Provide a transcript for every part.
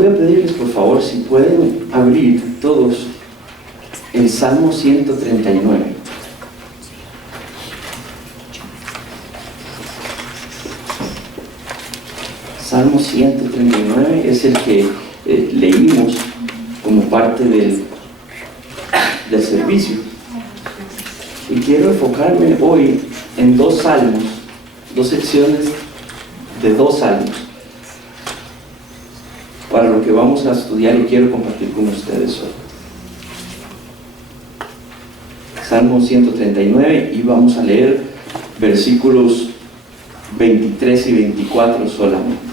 voy a pedirles por favor si pueden abrir todos el Salmo 139. Salmo 139 es el que leímos como parte del servicio. Y quiero enfocarme hoy en dos salmos, dos secciones de dos salmos, para lo que vamos a estudiar y quiero compartir con ustedes hoy. Salmo 139, y vamos a leer versículos 23 y 24 solamente.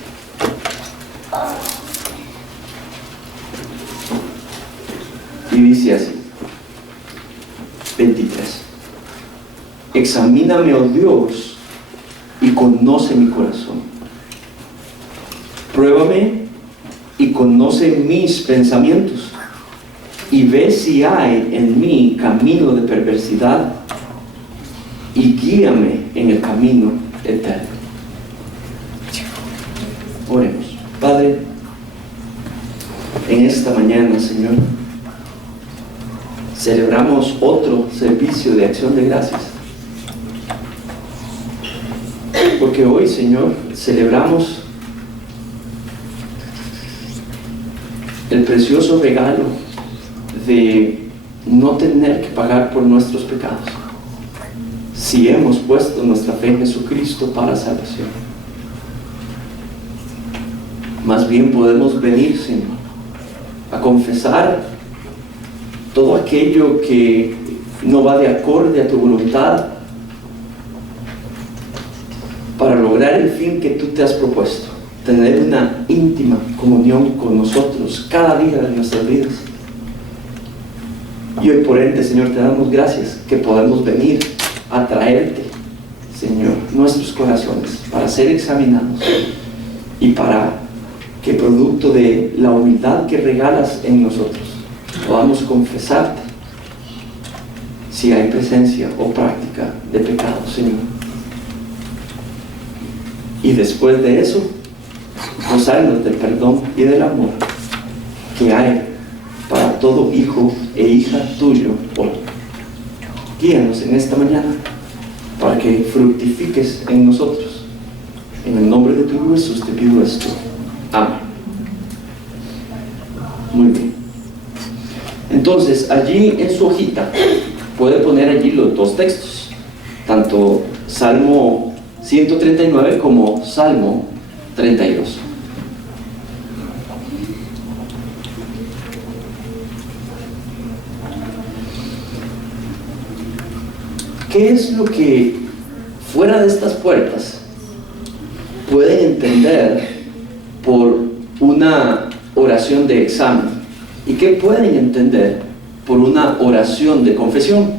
Y dice así, 23. Examíname, oh Dios, y conoce mi corazón. Pruébame y conoce mis pensamientos, y ve si hay en mí camino de perversidad, y guíame en el camino eterno. Oremos. Padre, en esta mañana, Señor, celebramos otro servicio de acción de gracias, porque hoy, Señor, celebramos el precioso regalo de no tener que pagar por nuestros pecados si hemos puesto nuestra fe en Jesucristo para salvación. Más bien podemos venir, Señor, a confesar todo aquello que no va de acorde a tu voluntad para lograr el fin que tú te has propuesto: tener una íntima comunión con nosotros cada día de nuestras vidas. Y hoy, por ende, Señor, te damos gracias que podemos venir a traerte, Señor, nuestros corazones para ser examinados, y para que, producto de la humildad que regalas en nosotros, podamos confesarte si hay presencia o práctica de pecado, Señor. Y después de eso, gozarnos del perdón y del amor que hay para todo hijo e hija tuyo hoy. Guíanos en esta mañana para que fructifiques en nosotros. En el nombre de tu Hijo Jesús te pido esto. Amén. Muy bien. Entonces, allí en su hojita puede poner allí los dos textos, tanto Salmo 139 como Salmo 32. ¿Qué es lo que fuera de estas puertas pueden entender por una oración de examen? ¿Y qué pueden entender por una oración de confesión?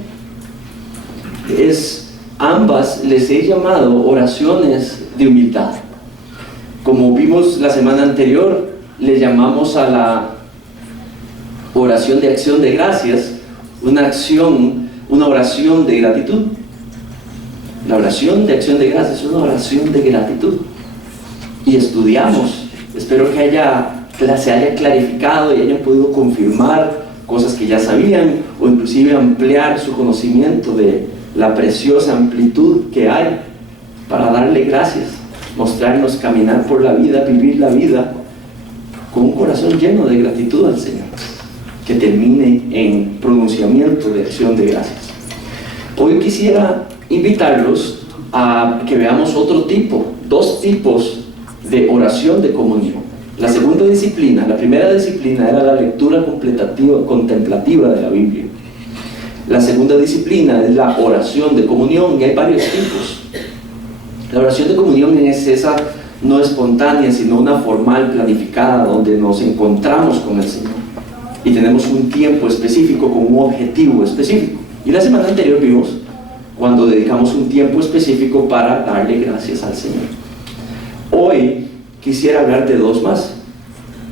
Ambas les he llamado oraciones de humildad. Como vimos la semana anterior, le llamamos a la oración de acción de gracias una oración de gratitud. La oración de acción de gracias es una oración de gratitud. Y estudiamos, espero que se haya clarificado y hayan podido confirmar cosas que ya sabían, o inclusive ampliar su conocimiento de la preciosa amplitud que hay para darle gracias, mostrarnos caminar por la vida, vivir la vida con un corazón lleno de gratitud al Señor, que termine en pronunciamiento de acción de gracias. Hoy quisiera invitarlos a que veamos dos tipos de oración de comunión. La primera disciplina era la lectura contemplativa de la Biblia. La segunda disciplina es la oración de comunión, y hay varios tipos. La oración de comunión es esa no espontánea, sino una formal, planificada, donde nos encontramos con el Señor y tenemos un tiempo específico con un objetivo específico. Y la semana anterior vimos cuando dedicamos un tiempo específico para darle gracias al Señor. Hoy quisiera hablar de dos más.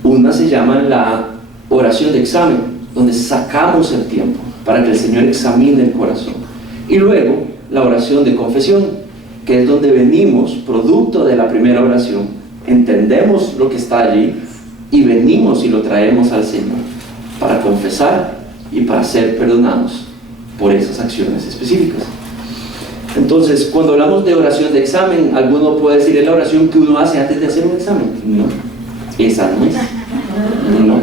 Una se llama la oración de examen, donde sacamos el tiempo para que el Señor examine el corazón. Y luego la oración de confesión, que es donde venimos, producto de la primera oración, entendemos lo que está allí, y venimos y lo traemos al Señor para confesar y para ser perdonados por esas acciones específicas. Entonces, cuando hablamos de oración de examen, alguno puede decir, ¿es la oración que uno hace antes de hacer un examen? No, esa no es. No.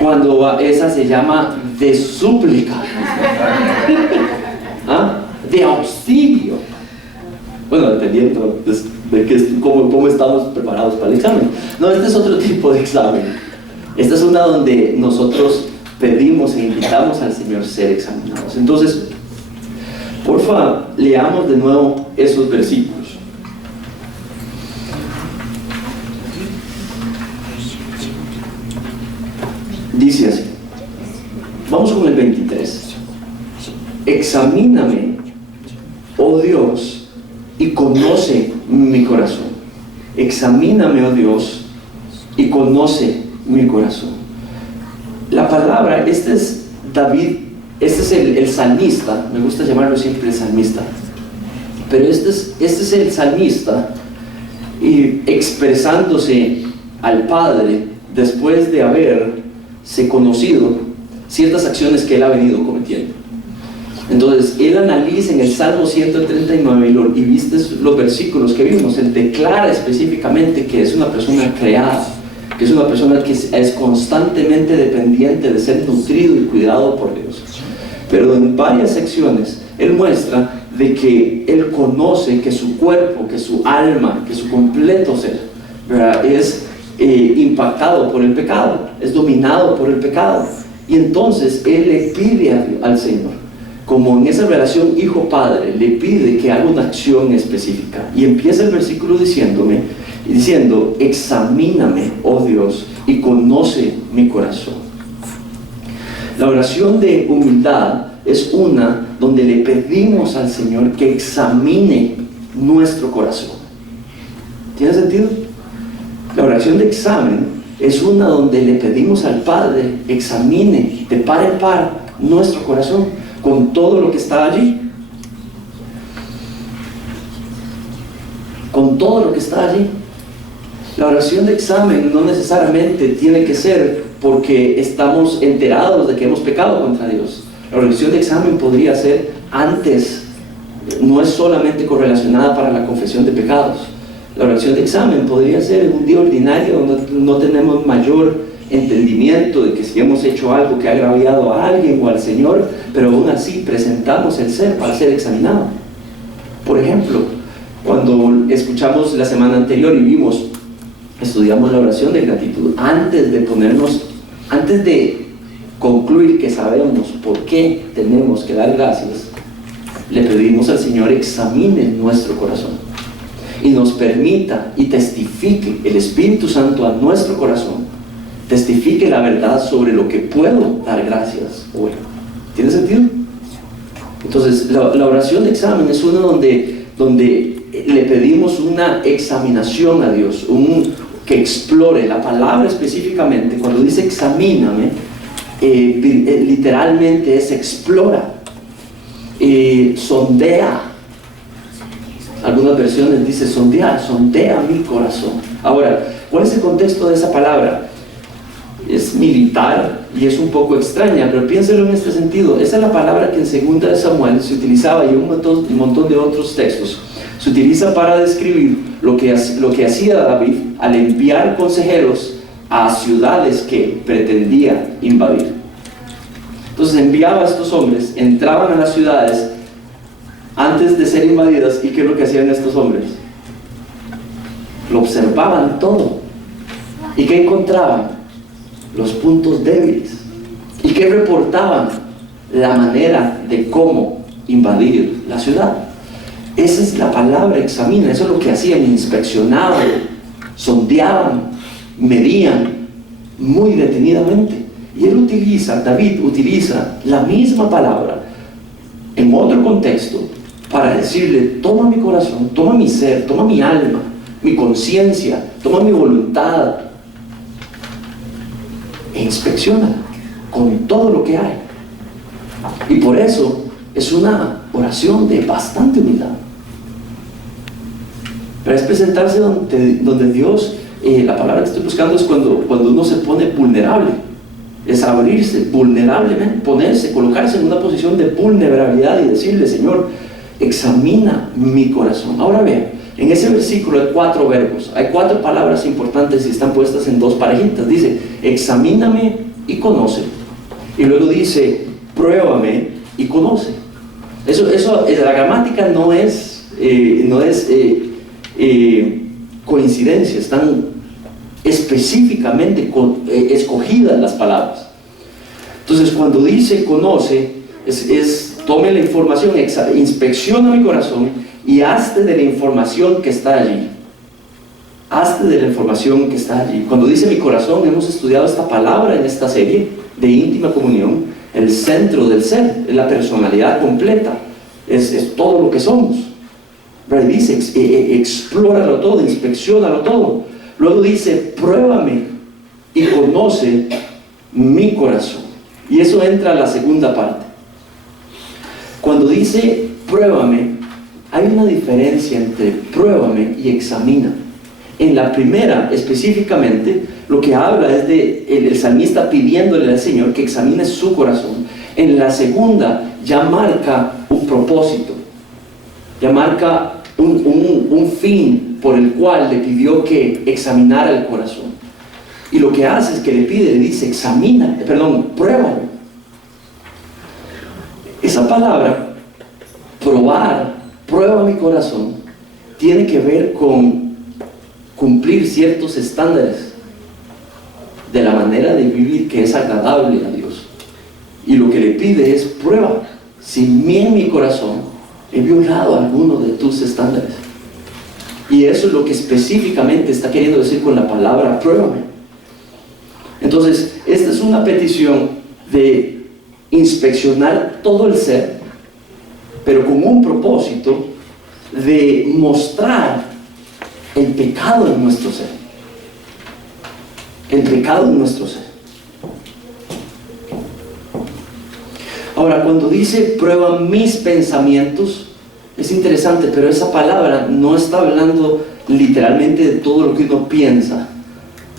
Cuando esa se llama de súplica, ¿ah? De auxilio. Bueno, dependiendo de cómo estamos preparados para el examen. No, este es otro tipo de examen. Esta es una donde nosotros pedimos e invitamos al Señor a ser examinados. Entonces, porfa, leamos de nuevo esos versículos. Dice así, vamos con el 23. Examíname, oh Dios, y conoce mi corazón. Examíname, oh Dios, y conoce mi corazón. La palabra, este es David, este es el salmista, me gusta llamarlo siempre el salmista, pero este es el salmista y expresándose al Padre después de haberse conocido ciertas acciones que él ha venido cometiendo. Entonces, él analiza en el Salmo 139 y viste los versículos que vimos, él declara específicamente que es una persona creada, que es una persona que es constantemente dependiente de ser nutrido y cuidado por Dios. Pero en varias secciones, él muestra de que él conoce que su cuerpo, que su alma, que su completo ser, ¿verdad?, es impactado por el pecado, es dominado por el pecado. Y entonces él le pide al Señor, como en esa relación hijo-padre, le pide que haga una acción específica. Y empieza el versículo diciendo, examíname, oh Dios, y conoce mi corazón. La oración de humildad es una donde le pedimos al Señor que examine nuestro corazón. ¿Tiene sentido? La oración de examen es una donde le pedimos al Padre examine de par en par nuestro corazón con todo lo que está allí. Con todo lo que está allí. La oración de examen no necesariamente tiene que ser porque estamos enterados de que hemos pecado contra Dios. La oración de examen podría ser antes, no es solamente correlacionada para la confesión de pecados. La oración de examen podría ser en un día ordinario donde no tenemos mayor entendimiento de que si hemos hecho algo que ha agraviado a alguien o al Señor, pero aún así presentamos el ser para ser examinado. Por ejemplo, cuando escuchamos la semana anterior y estudiamos la oración de gratitud, antes de concluir que sabemos por qué tenemos que dar gracias, le pedimos al Señor examine nuestro corazón y nos permita y testifique el Espíritu Santo a nuestro corazón, testifique la verdad sobre lo que puedo dar gracias hoy. ¿Tiene sentido? Entonces, la oración de examen es una donde le pedimos una examinación a Dios, que explore la palabra específicamente. Cuando dice examíname, literalmente es explora, sondea. Algunas versiones dice sondea mi corazón. Ahora, ¿cuál es el contexto de esa palabra? Es militar y es un poco extraña, pero piénselo en este sentido. Esa es la palabra que en 2 de Samuel se utilizaba y un montón de otros textos. Se utiliza para describir lo que hacía David al enviar consejeros a ciudades que pretendía invadir. Entonces enviaba a estos hombres, entraban a las ciudades antes de ser invadidas, y ¿qué es lo que hacían estos hombres? Lo observaban todo. ¿Y qué encontraban? Los puntos débiles. ¿Y qué reportaban? La manera de cómo invadir la ciudad. Esa es la palabra examina. Eso es lo que hacían: inspeccionaban, sondeaban, medían muy detenidamente. Y David utiliza la misma palabra en otro contexto para decirle: toma mi corazón, toma mi ser, toma mi alma, mi conciencia, toma mi voluntad e inspecciona con todo lo que hay. Y por eso es una oración de bastante humildad, pero es presentarse donde Dios la palabra que estoy buscando es cuando uno se pone vulnerable. Es abrirse vulnerablemente, ponerse, colocarse en una posición de vulnerabilidad y decirle: Señor, examina mi corazón. Ahora vean, en ese versículo hay 4 verbos, hay 4 palabras importantes y están puestas en 2 parejitas. Dice: examíname y conoce. Y luego dice: pruébame y conoce. Eso la gramática no es coincidencia, están específicamente escogidas las palabras. Entonces, cuando dice conoce, tome la información, inspecciona mi corazón y hazte de la información que está allí. Hazte de la información que está allí. Cuando dice mi corazón, hemos estudiado esta palabra en esta serie de íntima comunión. El centro del ser es la personalidad completa, es todo lo que somos. Pero dice: explóralo todo, inspecciónalo todo. Luego dice: pruébame y conoce mi corazón. Y eso entra a la segunda parte. Cuando dice pruébame, hay una diferencia entre pruébame y examina. En la primera, específicamente, lo que habla es de el salmista pidiéndole al Señor que examine su corazón. En la segunda, ya marca un propósito, ya marca un fin por el cual le pidió que examinara el corazón. Y lo que hace es que le dice: pruébame. Esa palabra, probar, prueba mi corazón, tiene que ver con cumplir ciertos estándares de la manera de vivir que es agradable a Dios. Y lo que le pide es: prueba si en mi corazón he violado alguno de tus estándares. Y eso es lo que específicamente está queriendo decir con la palabra pruébame. Entonces, esta es una petición de inspeccionar todo el ser, pero con un propósito de mostrar el pecado en nuestro ser. El pecado en nuestro ser. Ahora, cuando dice prueba mis pensamientos, es interesante, pero esa palabra no está hablando literalmente de todo lo que uno piensa,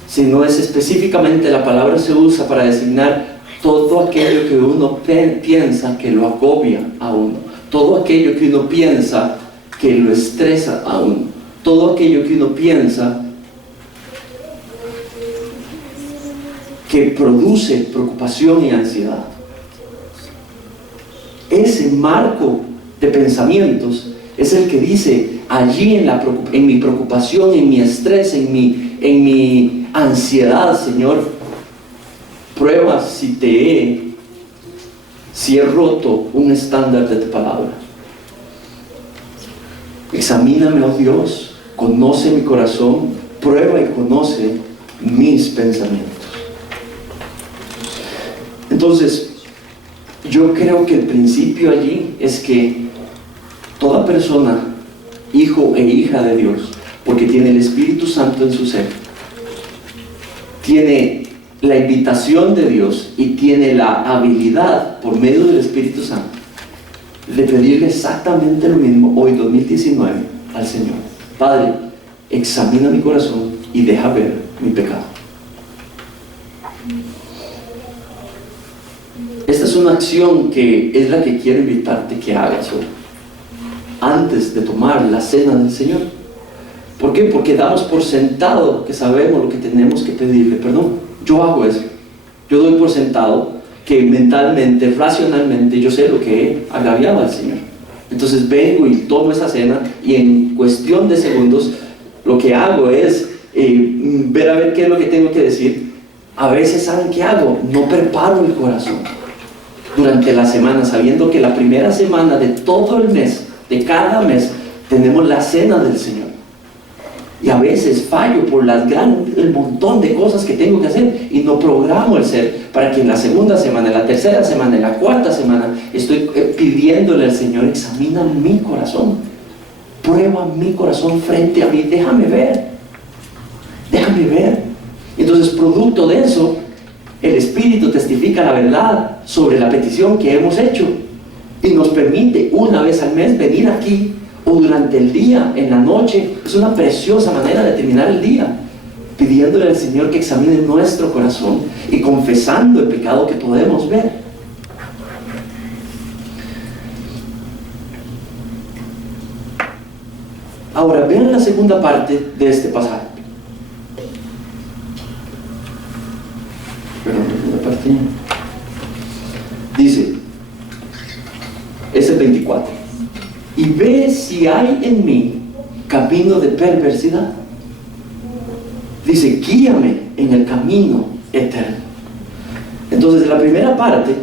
sino es específicamente, la palabra se usa para designar todo aquello que uno piensa que lo agobia a uno, todo aquello que uno piensa que lo estresa a uno, todo aquello que uno piensa que produce preocupación y ansiedad. Ese marco de pensamientos es el que dice allí en mi preocupación, en mi estrés, en mi ansiedad: Señor, prueba si he roto un estándar de tu palabra. Examíname, oh Dios, conoce mi corazón, prueba y conoce mis pensamientos. Entonces, yo creo que el principio allí es que toda persona, hijo e hija de Dios, porque tiene el Espíritu Santo en su ser, tiene la invitación de Dios y tiene la habilidad por medio del Espíritu Santo de pedirle exactamente lo mismo hoy, 2019, al Señor: Padre, examina mi corazón y deja ver mi pecado. Esta es una acción que es la que quiero invitarte que hagas hoy, antes de tomar la cena del Señor. ¿Por qué? Porque damos por sentado que sabemos lo que tenemos que pedirle perdón. Yo hago eso. Yo doy por sentado que mentalmente, racionalmente, yo sé lo que he agraviado al Señor. Entonces vengo y tomo esa cena y en cuestión de segundos lo que hago es ver a ver qué es lo que tengo que decir. A veces, ¿saben qué hago? No preparo el corazón durante la semana, sabiendo que la primera semana de todo el mes, de cada mes, tenemos la cena del Señor. Y a veces fallo por el montón de cosas que tengo que hacer y no programo el ser para que en la segunda semana, en la tercera semana, en la cuarta semana estoy pidiéndole al Señor: examina mi corazón, prueba mi corazón frente a mí, déjame ver. Entonces, producto de eso, el Espíritu testifica la verdad sobre la petición que hemos hecho y nos permite una vez al mes venir aquí, o durante el día, en la noche. Es una preciosa manera de terminar el día, pidiéndole al Señor que examine nuestro corazón y confesando el pecado que podemos ver. Ahora, vean la segunda parte de este pasaje. Perdón, la segunda parte. Dice, es el 24. Y ve si hay en mí camino de perversidad. Dice, guíame en el camino eterno. Entonces, la primera parte,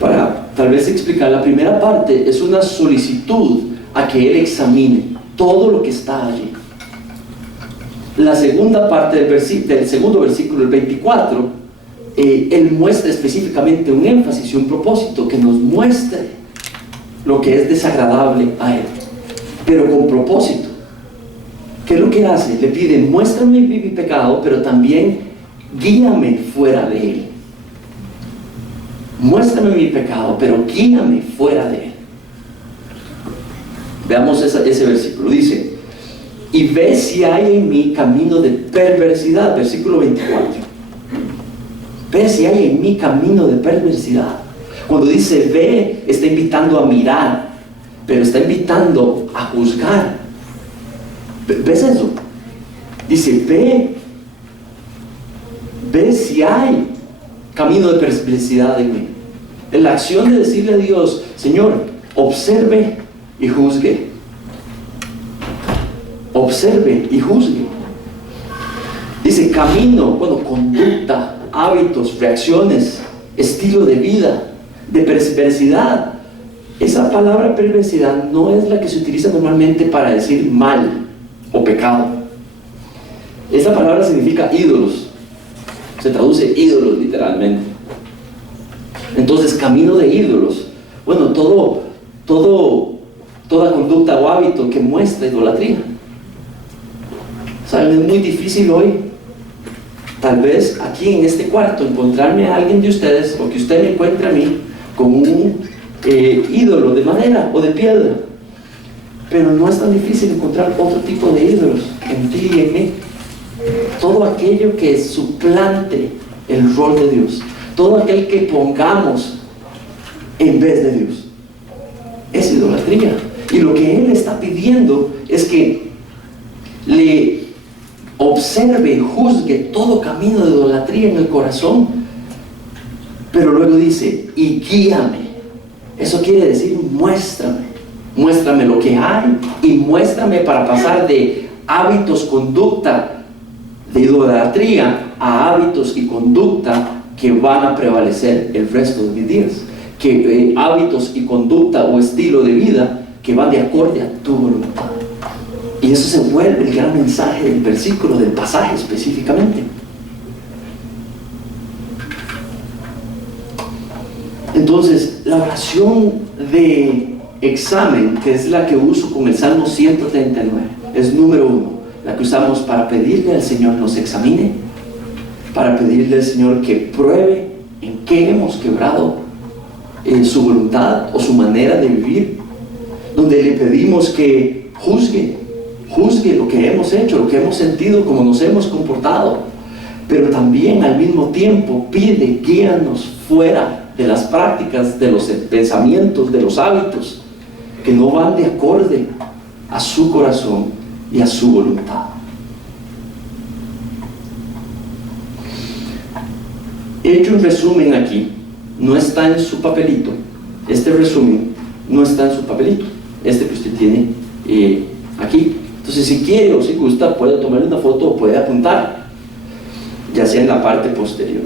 para tal vez explicar, la primera parte es una solicitud a que Él examine todo lo que está allí. La segunda parte del segundo versículo, el 24, Él muestra específicamente un énfasis y un propósito que nos muestre lo que es desagradable a Él, pero con propósito. ¿Qué es lo que hace? Le pide, muéstrame mi pecado, pero también guíame fuera de él. Muéstrame mi pecado, pero guíame fuera de él. Veamos ese versículo. Dice, y ve si hay en mí camino de perversidad. Versículo 24. Ve si hay en mí camino de perversidad. Cuando dice ve, está invitando a mirar, pero está invitando a juzgar. ¿Ves eso? Dice, ve si hay camino de perversidad en mí. En la acción de decirle a Dios, Señor, observe y juzgue. Observe y juzgue. Dice camino, bueno, conducta, hábitos, reacciones, estilo de vida, de perversidad. Esa palabra perversidad no es la que se utiliza normalmente para decir mal o pecado. Esa palabra significa ídolos. Se traduce ídolos literalmente. Entonces, camino de ídolos. Bueno, toda conducta o hábito que muestra idolatría. ¿Saben? Es muy difícil hoy, tal vez aquí en este cuarto, encontrarme a alguien de ustedes, o que usted me encuentre a mí con un ídolo de madera o de piedra. Pero no es tan difícil encontrar otro tipo de ídolos en ti y en mí. Todo aquello que suplante el rol de Dios, todo aquel que pongamos en vez de Dios, es idolatría. Y lo que Él está pidiendo es que le observe, juzgue todo camino de idolatría en el corazón. Pero luego dice, y guíame. Eso quiere decir, muéstrame lo que hay y muéstrame para pasar de hábitos, conducta de idolatría a hábitos y conducta que van a prevalecer el resto de mis días, hábitos y conducta o estilo de vida que van de acorde a tu voluntad. Y eso se vuelve el gran mensaje del versículo, del pasaje específicamente. Entonces, la oración de examen, que es la que uso con el Salmo 139, es número 1, la que usamos para pedirle al Señor nos examine, para pedirle al Señor que pruebe en qué hemos quebrado su voluntad o su manera de vivir, donde le pedimos que juzgue lo que hemos hecho, lo que hemos sentido, cómo nos hemos comportado, pero también al mismo tiempo pide, guíanos fuera de las prácticas, de los pensamientos, de los hábitos que no van de acorde a su corazón y a su voluntad. He hecho un resumen aquí, no está en su papelito. Este resumen no está en su papelito, este que usted tiene aquí. Entonces, si quiere o si gusta, puede tomar una foto o puede apuntar, ya sea en la parte posterior.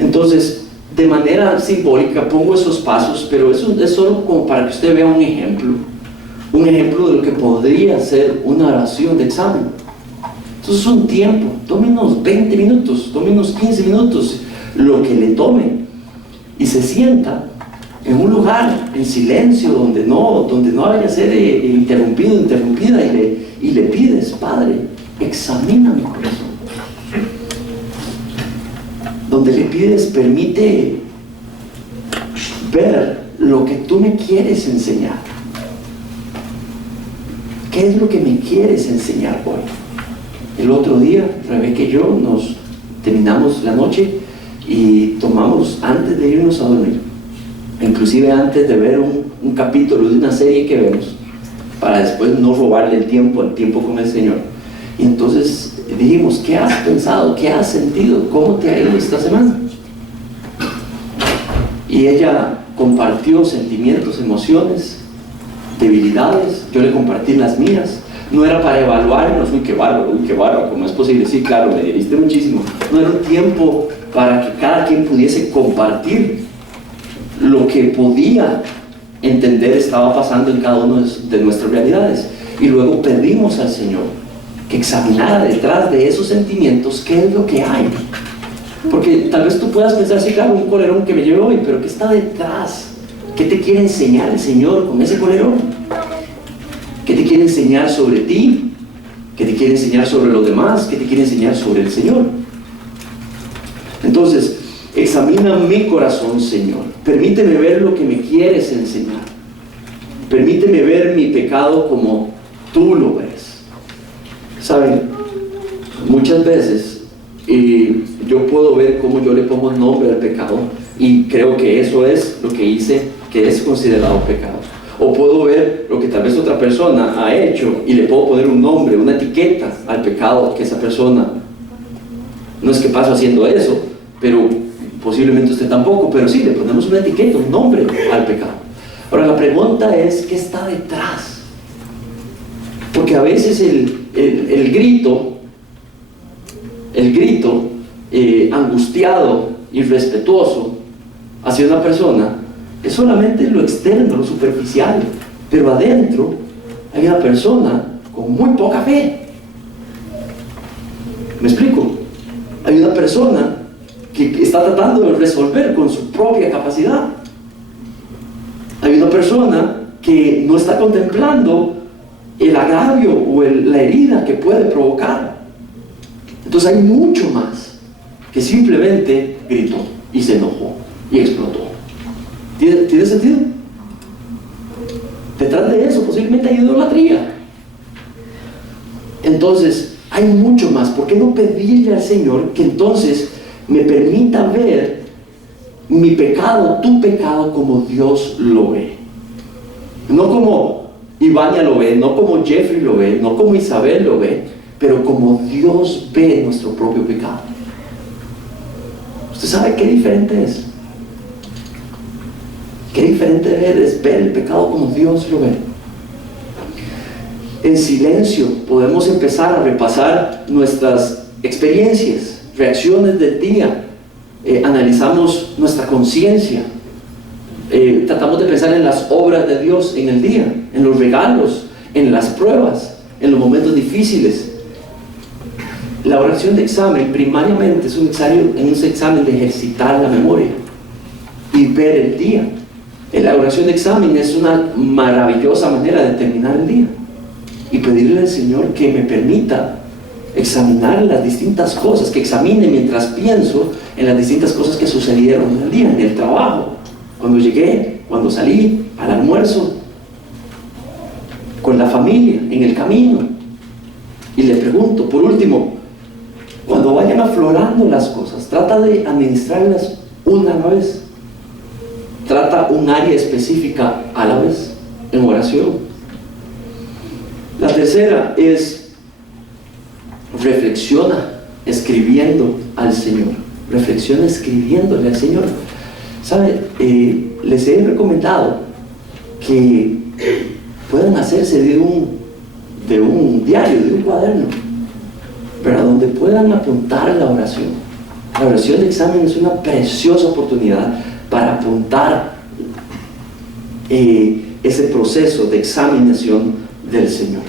Entonces, de manera simbólica pongo esos pasos, pero eso es solo como para que usted vea un ejemplo de lo que podría ser una oración de examen. Entonces, un tiempo, tome unos 20 minutos, tome unos 15 minutos, lo que le tome, y se sienta en un lugar en silencio donde no vaya a ser interrumpida, y le pides, Padre, examina mi corazón. Donde le pides, permite ver lo que tú me quieres enseñar. ¿Qué es lo que me quieres enseñar hoy? El otro día, Rebeca y yo nos terminamos la noche y tomamos antes de irnos a dormir, inclusive antes de ver un capítulo de una serie que vemos, para después no robarle el tiempo con el Señor. Y entonces dijimos, ¿qué has pensado? ¿Qué has sentido? ¿Cómo te ha ido esta semana? Y ella compartió sentimientos, emociones, debilidades. Yo le compartí las mías. No era para evaluarnos, uy, qué bárbaro, ¿cómo es posible? Sí, claro, me diste muchísimo. No era un tiempo para que cada quien pudiese compartir lo que podía entender estaba pasando en cada una de nuestras realidades. Y luego pedimos al Señor que examinara detrás de esos sentimientos qué es lo que hay. Porque tal vez tú puedas pensar, sí, claro, un colerón que me llevé hoy, pero ¿qué está detrás? ¿Qué te quiere enseñar el Señor con ese colerón? ¿Qué te quiere enseñar sobre ti? ¿Qué te quiere enseñar sobre los demás? ¿Qué te quiere enseñar sobre el Señor? Entonces, examina mi corazón, Señor. Permíteme ver lo que me quieres enseñar. Permíteme ver mi pecado como tú lo ves. ¿Saben? Muchas veces yo puedo ver cómo yo le pongo nombre al pecado y creo que eso es lo que hice, que es considerado pecado. O puedo ver lo que tal vez otra persona ha hecho y le puedo poner un nombre, una etiqueta al pecado que esa persona, no es que paso haciendo eso, pero posiblemente usted tampoco, pero sí, le ponemos una etiqueta, un nombre al pecado. Ahora la pregunta es, ¿qué está detrás? Porque a veces el grito angustiado, irrespetuoso hacia una persona es solamente lo externo, lo superficial, pero adentro hay una persona con muy poca fe. ¿Me explico? Hay una persona que está tratando de resolver con su propia capacidad. Hay una persona que no está contemplando el agravio o la herida que puede provocar. Entonces hay mucho más que simplemente gritó y se enojó y explotó. ¿Tiene sentido? Detrás de eso posiblemente hay idolatría. Entonces hay mucho más. ¿Por qué no pedirle al Señor que entonces me permita ver mi pecado, tu pecado, como Dios lo ve? No como Ivania lo ve, no como Jeffrey lo ve, no como Isabel lo ve, pero como Dios ve nuestro propio pecado. ¿Usted sabe qué diferente es? Qué diferente es ver el pecado como Dios lo ve. En silencio podemos empezar a repasar nuestras experiencias, reacciones del día. Analizamos nuestra conciencia. Tratamos de pensar en las obras de Dios en el día, en los regalos, en las pruebas, en los momentos difíciles. La oración de examen primariamente es un examen de ejercitar la memoria y ver el día. La oración de examen es una maravillosa manera de terminar el día y pedirle al Señor que me permita examinar las distintas cosas, que examine mientras pienso en las distintas cosas que sucedieron en el día, en el trabajo, cuando llegué, cuando salí, al almuerzo, con la familia, en el camino. Y le pregunto, por último, cuando vayan aflorando las cosas, trata de administrarlas una a la vez. Trata un área específica a la vez, en oración. La tercera es reflexiona escribiendo al Señor. Reflexiona escribiéndole al Señor. ¿Sabe? Les he recomendado que puedan hacerse de un diario, de un cuaderno, pero donde puedan apuntar la oración. La oración de examen es una preciosa oportunidad para apuntar ese proceso de examinación del Señor.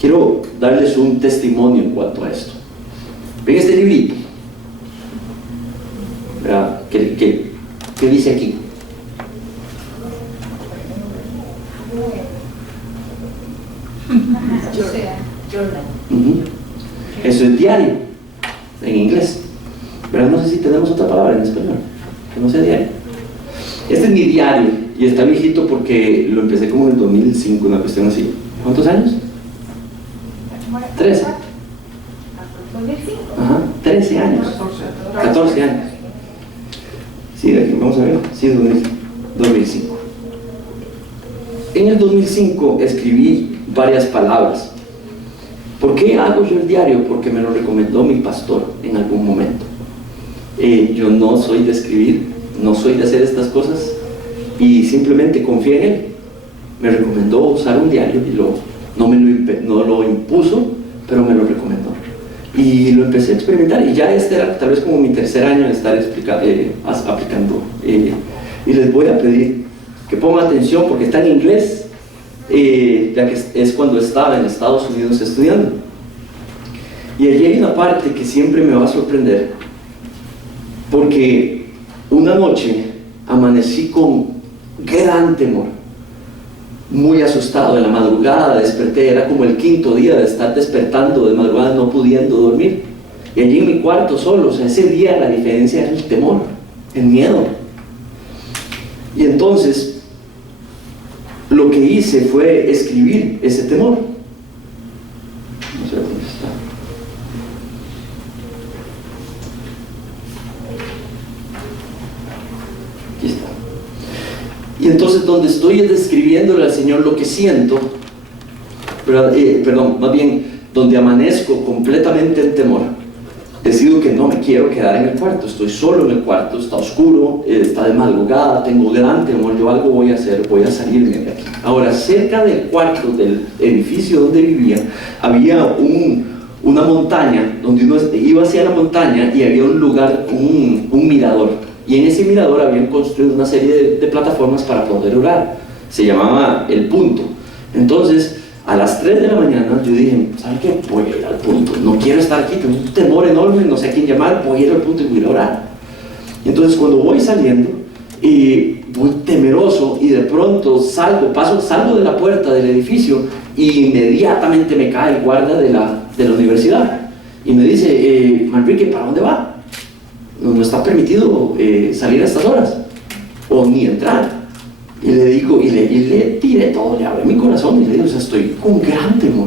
Quiero darles un testimonio en cuanto a esto. Ven este librito, ¿verdad? ¿Qué dice aquí? Eso es diario en inglés, pero no sé si tenemos otra palabra en español que no sea diario. Este es mi diario y está viejito porque lo empecé como en el 2005, una cuestión así. ¿Cuántos años? 13. Ajá, 13 años. 14 años. Sí, de aquí, vamos a ver. Sí, 2005. En el 2005 escribí varias palabras. ¿Por qué hago yo el diario? Porque me lo recomendó mi pastor en algún momento. Yo no soy de escribir, no soy de hacer estas cosas, y simplemente confié en él. Me recomendó usar un diario y no lo impuso, pero me lo recomendó. Y lo empecé a experimentar, y ya este era tal vez como mi tercer año de estar aplicando. Y les voy a pedir que pongan atención porque está en inglés, ya que es cuando estaba en Estados Unidos estudiando. Y allí hay una parte que siempre me va a sorprender, porque una noche amanecí con gran temor, muy asustado. En la madrugada desperté, era como el 5.º día de estar despertando de madrugada, no pudiendo dormir, y allí en mi cuarto solo. O sea, ese día la diferencia era el temor, el miedo. Y entonces lo que hice fue escribir ese temor. No sé dónde está. Aquí está. Y entonces donde estoy es describiéndole al Señor lo que siento, más bien donde amanezco completamente en temor. Decido que no me quiero quedar en el cuarto, estoy solo en el cuarto, está oscuro, está de madrugada, tengo gran temor, yo algo voy a hacer, voy a salirme de aquí. Ahora, cerca del cuarto del edificio donde vivía, había una montaña, donde uno iba hacia la montaña y había un lugar, un mirador, y en ese mirador habían construido una serie de plataformas para poder orar. Se llamaba El Punto. Entonces, a las 3 de la mañana yo dije, ¿sabe qué? Voy a ir al punto, no quiero estar aquí, tengo un temor enorme, no sé a quién llamar, voy a ir al punto y voy a orar. Entonces cuando voy saliendo, voy temeroso, y de pronto salgo de la puerta del edificio, y inmediatamente me cae el guarda de la universidad y me dice, Manrique, ¿para dónde va? No está permitido salir a estas horas, o ni entrar. Y le digo, y le tiré todo, le abrí mi corazón y le digo, o sea, estoy con gran temor,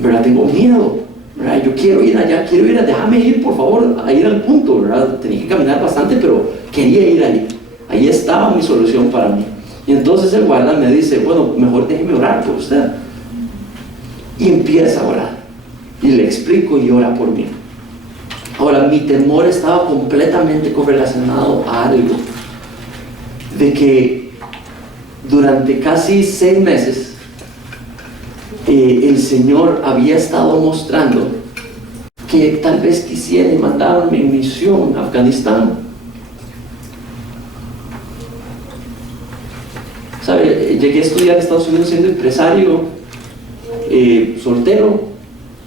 ¿verdad? Tengo miedo, ¿verdad? Yo quiero ir allá, déjame ir, por favor, a ir al punto, ¿verdad? Tenía que caminar bastante, pero quería ir ahí. Ahí estaba mi solución para mí. Y entonces el guarda me dice, bueno, mejor déjeme orar por usted. Y empieza a orar. Y le explico y ora por mí. Ahora, mi temor estaba completamente correlacionado a algo, de que durante casi 6 meses el Señor había estado mostrando que tal vez quisiera mandarme en misión a Afganistán. ¿Sabe? Llegué a estudiar en Estados Unidos siendo empresario, soltero,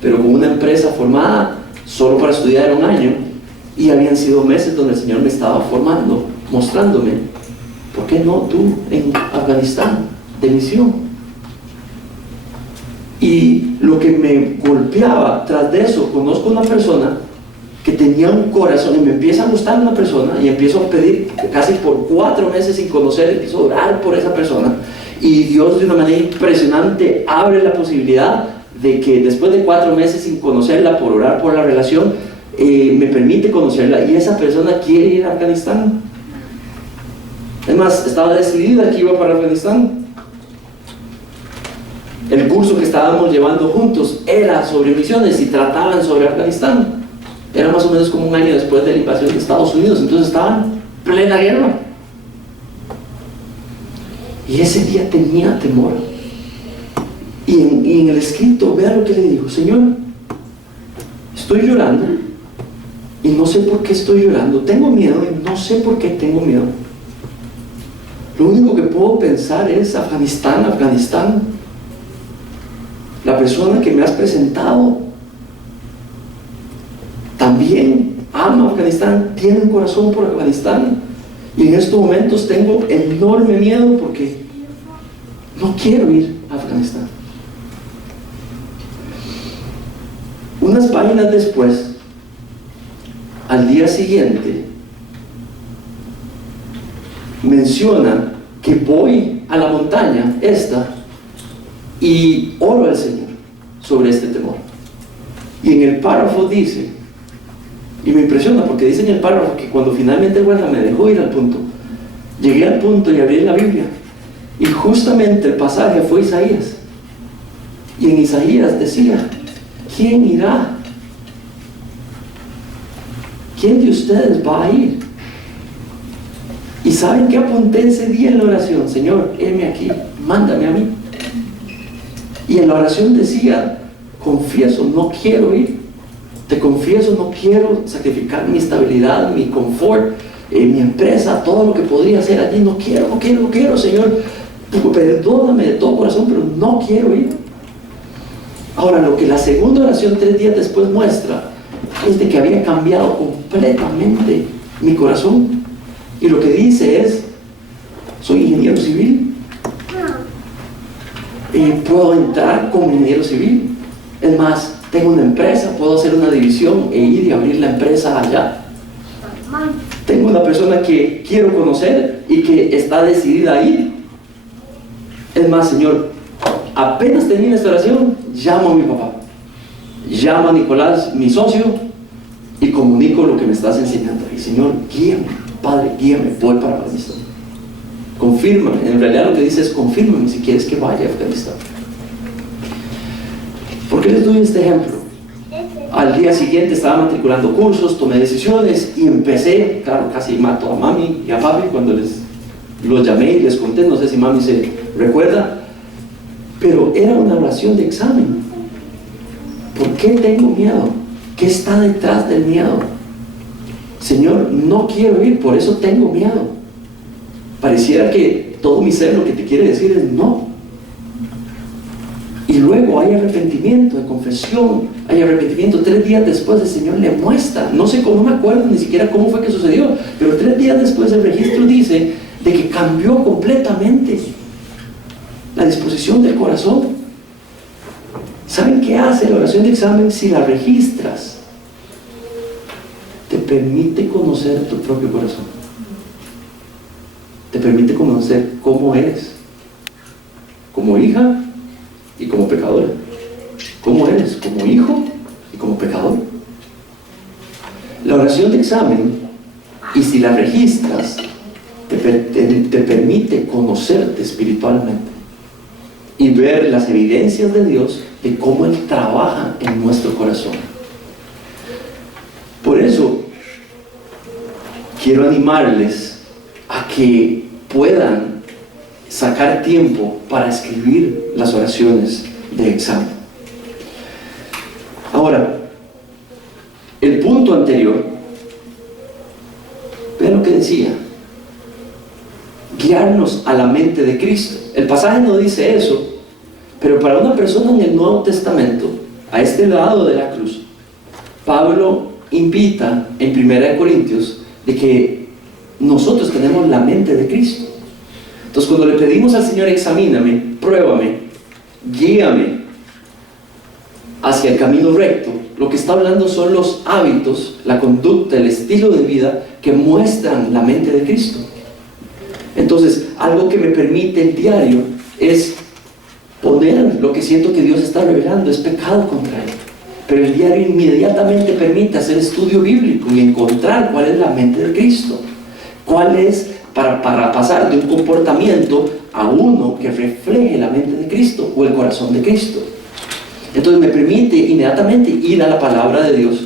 pero con una empresa formada solo para estudiar 1 año, y habían sido meses donde el Señor me estaba formando, mostrándome, ¿por qué no tú en Afganistán de misión? Y lo que me golpeaba tras de eso, conozco una persona que tenía un corazón, y me empieza a gustar una persona, y empiezo a pedir casi por 4 meses sin conocer, empiezo a orar por esa persona, y Dios de una manera impresionante abre la posibilidad de que después de 4 meses sin conocerla, por orar por la relación, me permite conocerla, y esa persona quiere ir a Afganistán. Es más, estaba decidida que iba para Afganistán. El curso que estábamos llevando juntos era sobre misiones y trataban sobre Afganistán. Era más o menos como 1 año después de la invasión de Estados Unidos, entonces estaban en plena guerra. Y ese día tenía temor. Y en el escrito, vea lo que le dijo: Señor, estoy llorando y no sé por qué estoy llorando. Tengo miedo y no sé por qué tengo miedo. Lo único que puedo pensar es Afganistán, Afganistán. La persona que me has presentado también ama Afganistán, tiene un corazón por Afganistán, y en estos momentos tengo enorme miedo porque no quiero ir a Afganistán. Unas páginas después, al día siguiente, menciona que voy a la montaña esta y oro al Señor sobre este temor. Y en el párrafo dice, y me impresiona porque dice en el párrafo que cuando finalmente el guarda me dejó ir al punto, llegué al punto y abrí la Biblia, y justamente el pasaje fue Isaías, y en Isaías decía: ¿quién irá? ¿Quién de ustedes va a ir? Y ¿saben qué apunté ese día en la oración? Señor, heme aquí, mándame a mí. Y en la oración decía: confieso, no quiero ir. Te confieso, no quiero sacrificar mi estabilidad, mi confort, mi empresa, todo lo que podría hacer allí. No quiero, Señor. Perdóname de todo corazón, pero no quiero ir. Ahora, lo que la segunda oración 3 días después muestra es de que había cambiado completamente mi corazón. Y lo que dice es: soy ingeniero civil. Puedo entrar como ingeniero civil. Es más, tengo una empresa, puedo hacer una división e ir y abrir la empresa allá. Tengo una persona que quiero conocer y que está decidida a ir. Es más, Señor, apenas termine esta oración, llamo a mi papá, llamo a Nicolás, mi socio, y comunico lo que me estás enseñando. Y Señor, guíame, Padre, guíame, voy para Afganistán. Confírmame, en realidad lo que dice es: confírmame si quieres que vaya a Afganistán. ¿Por qué les doy este ejemplo? Al día siguiente estaba matriculando cursos, tomé decisiones y empecé, claro, casi mato a mami y a papi cuando los llamé y les conté, no sé si mami se recuerda, pero era una oración de examen. ¿Por qué tengo miedo? ¿Qué está detrás del miedo? Señor, no quiero ir, por eso tengo miedo. Pareciera que todo mi ser lo que te quiere decir es no. Y luego hay arrepentimiento, de confesión, hay arrepentimiento. 3 días después el Señor le muestra, no sé cómo, no me acuerdo ni siquiera cómo fue que sucedió, pero 3 días después el registro dice de que cambió completamente la disposición del corazón. ¿Saben qué hace la oración de examen? Si la registras, te permite conocer tu propio corazón, te permite conocer cómo eres como hija y como pecadora, cómo eres como hijo y como pecador. La oración de examen, y si la registras, te permite conocerte espiritualmente y ver las evidencias de Dios de cómo Él trabaja en nuestro corazón. Por eso quiero animarles a que puedan sacar tiempo para escribir las oraciones de examen. Ahora, el punto anterior, vean lo que decía: guiarnos a la mente de Cristo. El pasaje no dice eso, pero para una persona en el Nuevo Testamento, a este lado de la cruz, Pablo invita en 1 Corintios de que nosotros tenemos la mente de Cristo. Entonces, cuando le pedimos al Señor: examíname, pruébame, guíame hacia el camino recto, lo que está hablando son los hábitos, la conducta, el estilo de vida que muestran la mente de Cristo. Entonces, algo que me permite el diario es poner lo que siento que Dios está revelando, es pecado contra Él. Pero el diario inmediatamente permite hacer estudio bíblico y encontrar cuál es la mente de Cristo, cuál es, para pasar de un comportamiento a uno que refleje la mente de Cristo o el corazón de Cristo. Entonces me permite inmediatamente ir a la palabra de Dios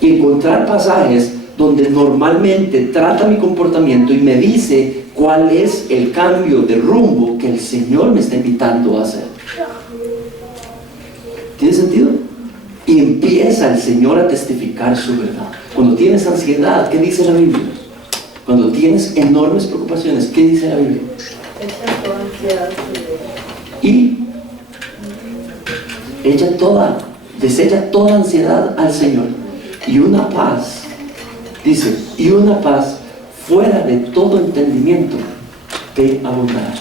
y encontrar pasajes donde normalmente trata mi comportamiento y me dice cuál es el cambio de rumbo que el Señor me está invitando a hacer. ¿Tiene sentido? Y empieza el Señor a testificar su verdad. Cuando tienes ansiedad, ¿qué dice la Biblia? Cuando tienes enormes preocupaciones, ¿qué dice la Biblia? Y desecha toda ansiedad al Señor. Y una paz, dice, y una paz fuera de todo entendimiento te abundará.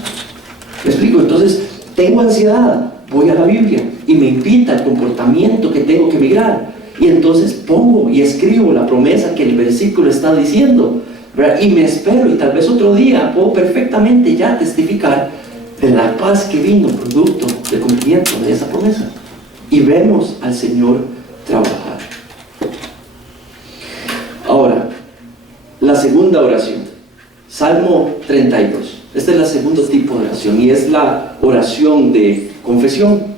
¿Me explico? Entonces, tengo ansiedad, voy a la Biblia y me invita al comportamiento que tengo que migrar. Y entonces pongo y escribo la promesa que el versículo está diciendo, ¿verdad? Y me espero, y tal vez otro día puedo perfectamente ya testificar de la paz que vino producto del cumplimiento de esa promesa. Y vemos al Señor trabajar. Ahora, la segunda oración, Salmo 32. Este es el segundo tipo de oración y es la oración de confesión.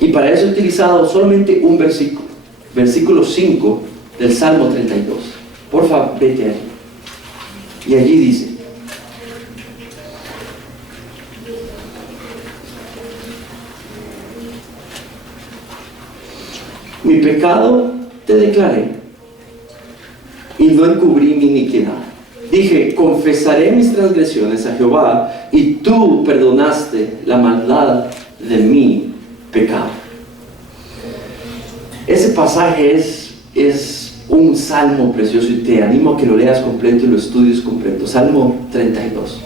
Y para eso he utilizado solamente un versículo, versículo 5 del Salmo 32. Porfa, vete ahí. Y allí dice: mi pecado te declaré y no encubrí mi iniquidad. Dije, confesaré mis transgresiones a Jehová, y tú perdonaste la maldad de mi pecado. Ese pasaje es un salmo precioso y te animo a que lo leas completo y lo estudies completo. Salmo 32.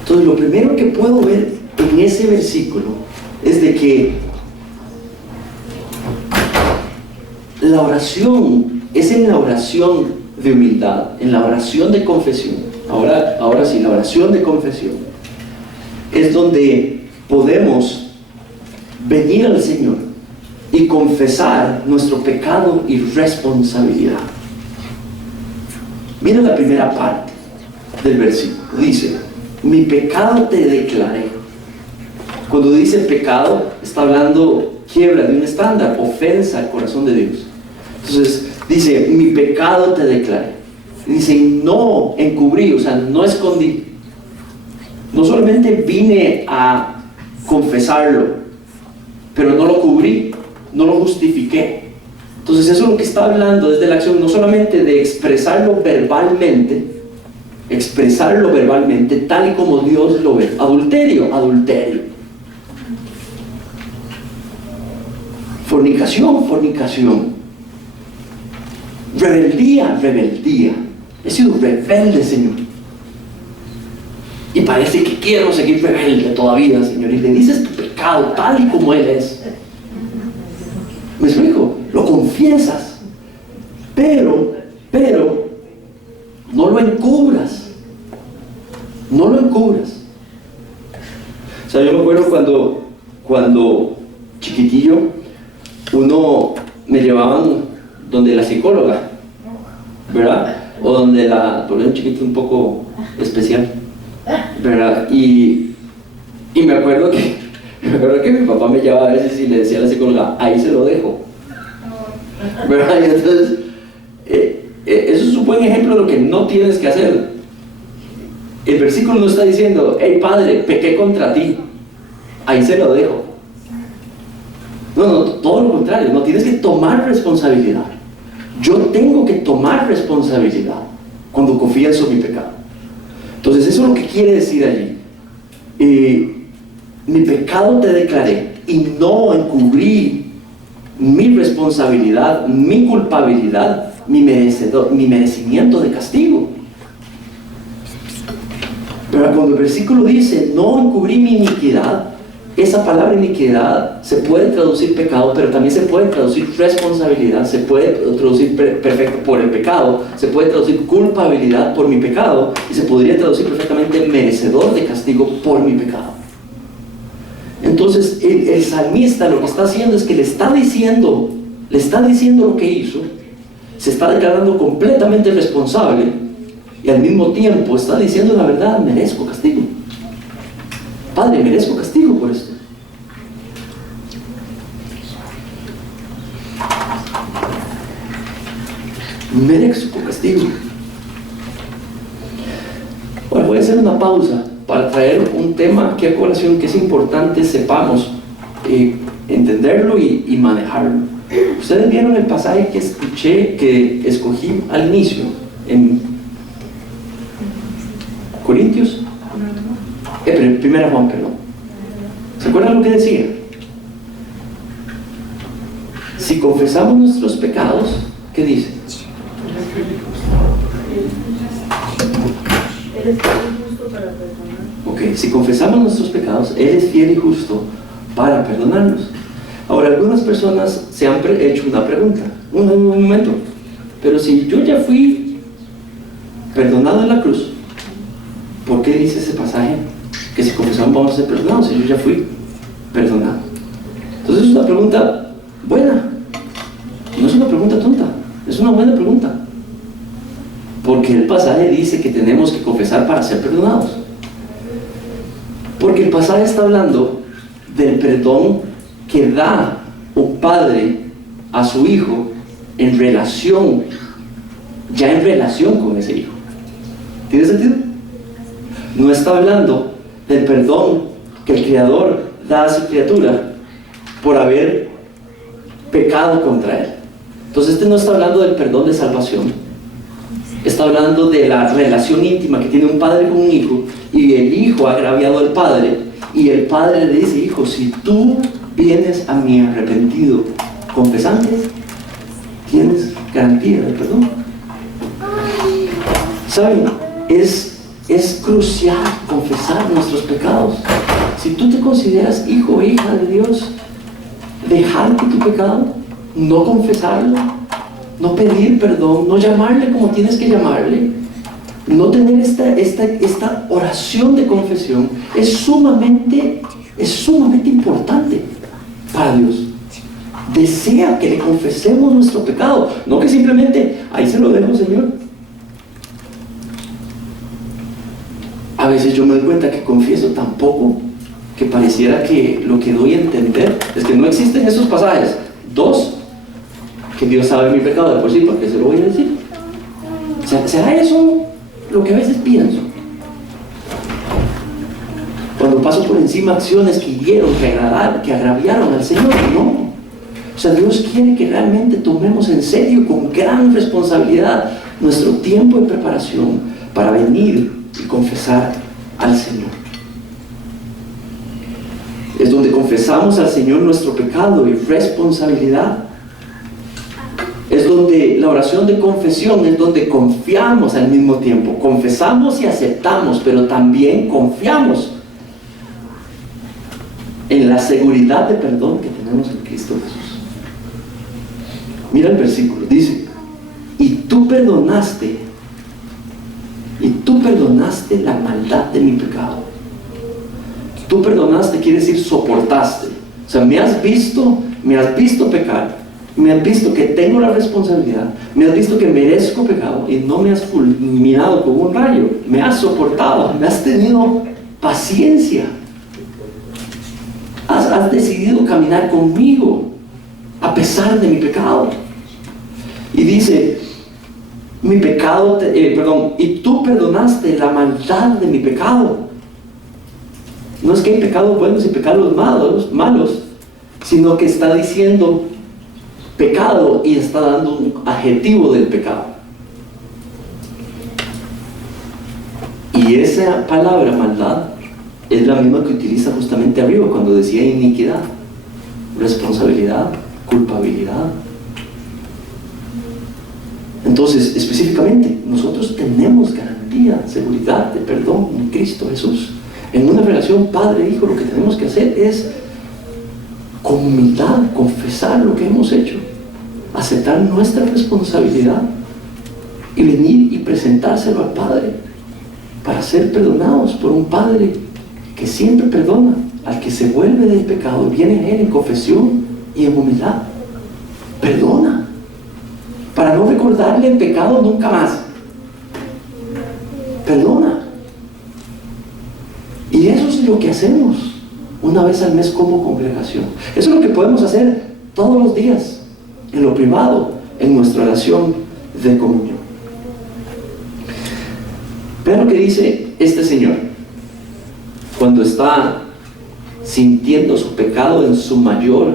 Entonces, lo primero que puedo ver en ese versículo es de que la oración es en la oración de humildad, en la oración de confesión. Ahora sí, la oración de confesión es donde podemos venir al Señor y confesar nuestro pecado y responsabilidad. Mira la primera parte del versículo. Dice, mi pecado te declaré. Cuando dice pecado, está hablando quiebra de un estándar, ofensa al corazón de Dios. Entonces dice, mi pecado te declaré. Dice, no encubrí, o sea, no escondí. No solamente vine a confesarlo, pero no lo cubrí, no lo justifiqué. Entonces eso es lo que está hablando desde la acción, no solamente de expresarlo verbalmente tal y como Dios lo ve. Adulterio. Fornicación. Rebeldía. He sido rebelde, Señor. Y parece que quiero seguir rebelde todavía, Señor. Y le dices tu pecado tal y como Él es. ¿Me explico? Lo confiesas. Pero, no lo encubras. O sea, yo me acuerdo cuando chiquitillo, uno me llevaban donde la psicóloga, ¿verdad? O donde porque era un chiquito un poco especial, ¿verdad? Y me acuerdo que mi papá me llevaba a veces y le decía a la psicóloga, ahí se lo dejo, ¿verdad? Y entonces, eso es un buen ejemplo de lo que no tienes que hacer. El versículo no está diciendo, hey padre, pequé contra ti, ahí se lo dejo. No, todo lo contrario, no, tienes que tomar responsabilidad. Yo tengo que tomar responsabilidad cuando confieso mi pecado. Entonces eso es lo que quiere decir allí. Mi pecado te declaré y no encubrí mi responsabilidad, mi culpabilidad, mi merecimiento de castigo. Pero cuando el versículo dice no encubrí mi iniquidad, esa palabra iniquidad se puede traducir pecado, pero también se puede traducir responsabilidad, se puede traducir perfecto por el pecado, se puede traducir culpabilidad por mi pecado, y se podría traducir perfectamente merecedor de castigo por mi pecado. Entonces el salmista lo que está haciendo es que le está diciendo lo que hizo, se está declarando completamente responsable, y al mismo tiempo está diciendo la verdad, merezco castigo. Padre, merezco castigo por esto. Merezco castigo. Bueno, voy a hacer una pausa para traer un tema que a colación que es importante sepamos entenderlo y manejarlo. Ustedes vieron el pasaje que escogí al inicio en Corintios. Primera Juan, perdón. ¿Se acuerdan lo que decía? Si confesamos nuestros pecados, ¿qué dice? Él es fiel y justo para perdonar. Ok, si confesamos nuestros pecados, Él es fiel y justo para perdonarnos. Ahora, algunas personas se han hecho una pregunta. Un momento. Pero si yo ya fui perdonado en la cruz, ¿por qué dice ese pasaje que si confesamos vamos a ser perdonados? Si yo ya fui perdonado. Entonces es una pregunta buena, no es una pregunta tonta, es una buena pregunta, porque el pasaje dice que tenemos que confesar para ser perdonados, porque el pasaje está hablando del perdón que da un padre a su hijo en relación, ya en relación con ese hijo. ¿Tiene sentido? No está hablando del perdón que el Creador da a su criatura por haber pecado contra él. Entonces no está hablando del perdón de salvación, está hablando de la relación íntima que tiene un padre con un hijo, y el hijo ha agraviado al padre, y el padre le dice: hijo, si tú vienes a mí arrepentido, confesante, tienes garantía del perdón. ¿Saben? Es crucial confesar nuestros pecados. Si tú te consideras hijo o hija de Dios, dejarte tu pecado, no confesarlo, no pedir perdón, no llamarle como tienes que llamarle, no tener esta oración de confesión, es sumamente importante para Dios. Desea que le confesemos nuestro pecado, no que simplemente ahí se lo dejo, Señor. A veces yo me doy cuenta que confieso tan poco que pareciera que lo que doy a entender es que no existen esos pasajes. 2, que Dios sabe mi pecado de por sí, ¿por qué se lo voy a decir? ¿Será eso lo que a veces pienso? Cuando paso por encima acciones que hirieron, que agraviaron al Señor, no. O sea, Dios quiere que realmente tomemos en serio, con gran responsabilidad, nuestro tiempo de preparación para venir y confesar al Señor. Es donde confesamos al Señor nuestro pecado y responsabilidad. Es donde la oración de confesión es donde confiamos al mismo tiempo. Confesamos y aceptamos, pero también confiamos en la seguridad de perdón que tenemos en Cristo Jesús. Mira el versículo, dice: y tú perdonaste la maldad de mi pecado. Tú perdonaste quiere decir soportaste. O sea, me has visto pecar, me has visto que tengo la responsabilidad, me has visto que merezco pecado y no me has fulminado con un rayo. Me has soportado, me has tenido paciencia, has decidido caminar conmigo a pesar de mi pecado. Y dice: mi pecado, y tú perdonaste la maldad de mi pecado. No es que hay pecados buenos y pecados malos, sino que está diciendo pecado y está dando un adjetivo del pecado. Y esa palabra maldad es la misma que utiliza justamente arriba cuando decía iniquidad, responsabilidad, culpabilidad. Entonces, específicamente, nosotros tenemos garantía, seguridad de perdón en Cristo Jesús. En una relación padre-hijo, lo que tenemos que hacer es, con humildad, confesar lo que hemos hecho, aceptar nuestra responsabilidad y venir y presentárselo al Padre para ser perdonados por un Padre que siempre perdona al que se vuelve del pecado, viene a Él en confesión y en humildad. Perdona, para no recordarle el pecado nunca más. Perdona. Y eso es lo que hacemos una vez al mes como congregación. Eso es lo que podemos hacer todos los días, en lo privado, en nuestra oración de comunión. Vean lo que dice este señor cuando está sintiendo su pecado en su mayor.